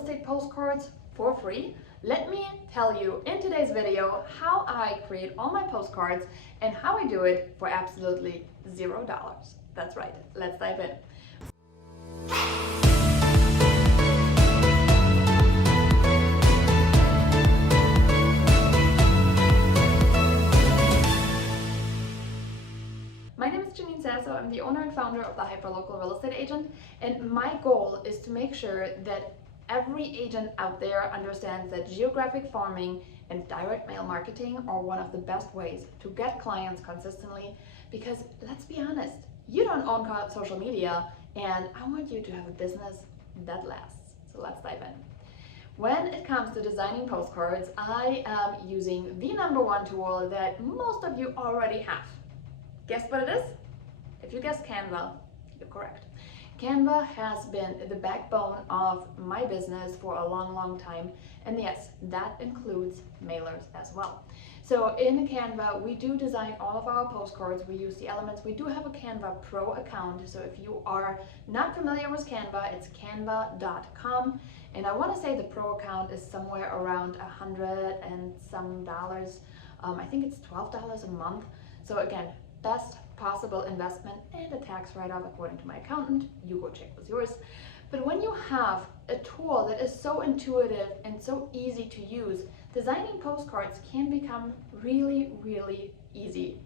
estate postcards for free, let me tell you in today's video how I create all my postcards and how I do it for absolutely $0. That's right, let's dive in. My name is Janine Sasso. I'm the owner and founder of the Hyperlocal Real Estate Agent, and my goal is to make sure that every agent out there understands that geographic farming and direct mail marketing are one of the best ways to get clients consistently, because let's be honest, you don't own social media, and I want you to have a business that lasts. So let's dive in. When it comes to designing postcards, I am using the #1 tool that most of you already have. Guess what it is? If you guess Canva, you're correct. Canva has been the backbone of my business for a long time, and yes, that includes mailers as well. So in Canva, we do design all of our postcards. We use the elements. We do have a Canva Pro account, so if you are not familiar with Canva, it's canva.com, and I want to say the Pro account is somewhere around $100 and some dollars. I think it's $12 a month. So again, best possible investment and a tax write-off according to my accountant. You go check with yours. But when you have a tool that is so intuitive and so easy to use, designing postcards can become really easy.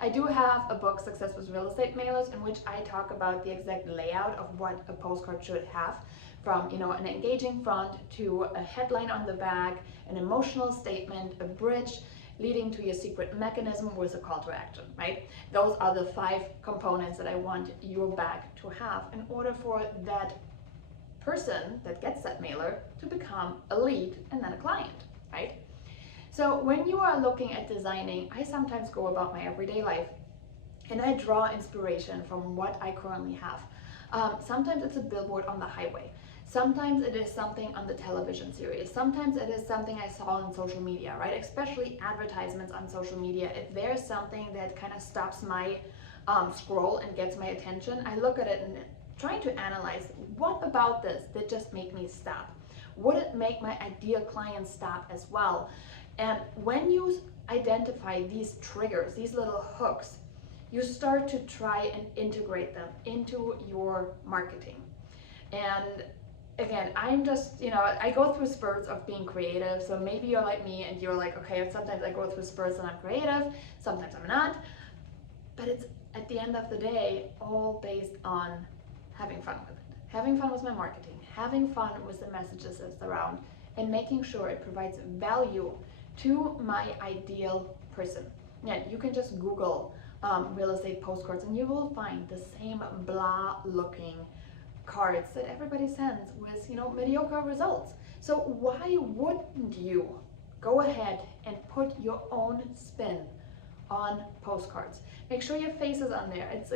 I do have a book, Success with Real Estate Mailers, in which I talk about the exact layout of what a postcard should have, from an engaging front to a headline on the back, an emotional statement, a bridge, leading to your secret mechanism with a call to action, right? Those are the 5 components that I want your bag to have in order for that person that gets that mailer to become a lead and then a client, right? So when you are looking at designing, I sometimes go about my everyday life and I draw inspiration from what I currently have. Sometimes it's a billboard on the highway. Sometimes it is something on the television series. Sometimes it is something I saw on social media, right? Especially advertisements on social media. If there's something that kind of stops my scroll and gets my attention, I look at it and trying to analyze, what about this that just made me stop? Would it make my ideal client stop as well? And when you identify these triggers, these little hooks, you start to try and integrate them into your marketing. And again, I'm just, I go through spurts of being creative. So maybe you're like me and you're like, okay, sometimes I go through spurts and I'm creative, sometimes I'm not. But it's, at the end of the day, all based on having fun with it. Having fun with my marketing, having fun with the messages that's around, and making sure it provides value to my ideal person. Yeah, you can just Google real estate postcards and you will find the same blah looking cards that everybody sends with mediocre results. So why wouldn't you go ahead and put your own spin on postcards? Make sure your face is on there. It's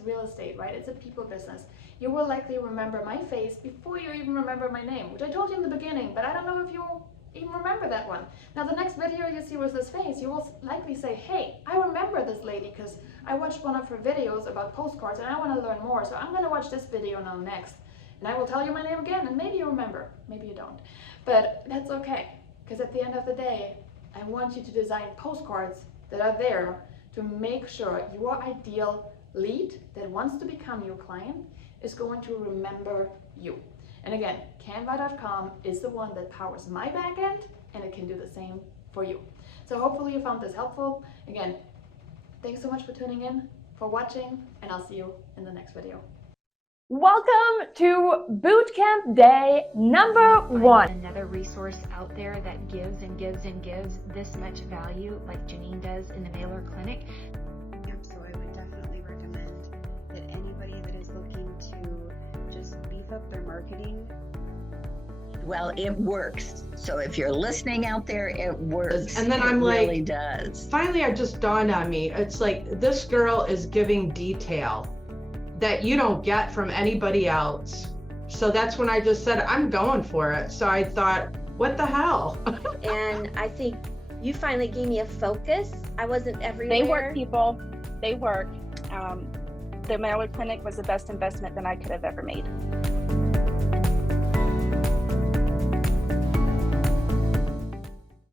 real estate, right? It's a people business. You will likely remember my face before you even remember my name, which I told you in the beginning, but I don't know if you'll even remember that one. Now the next video you see with this face, you will likely say, hey, I remember this lady because I watched one of her videos about postcards and I want to learn more, so I'm going to watch this video now next. And I will tell you my name again, and maybe you remember, maybe you don't. But that's okay, because at the end of the day, I want you to design postcards that are there to make sure your ideal lead that wants to become your client is going to remember you. And again, canva.com is the one that powers my backend, and it can do the same for you. So hopefully you found this helpful. Again, thanks so much for tuning in, for watching, and I'll see you in the next video. Welcome to Bootcamp Day #1. Another resource out there that gives and gives and gives this much value, like Janine does in the Mailer Clinic. Yep, so I would definitely recommend that anybody that is looking to just beef up their marketing. Well, it works. So if you're listening out there, it works. And then I'm it like, really does. Finally, it just dawned on me. It's like, this girl is giving detail that you don't get from anybody else. So that's when I just said, I'm going for it. So I thought, what the hell? And I think you finally gave me a focus. I wasn't everywhere. They work, people. They work. The Mailer Clinic was the best investment that I could have ever made.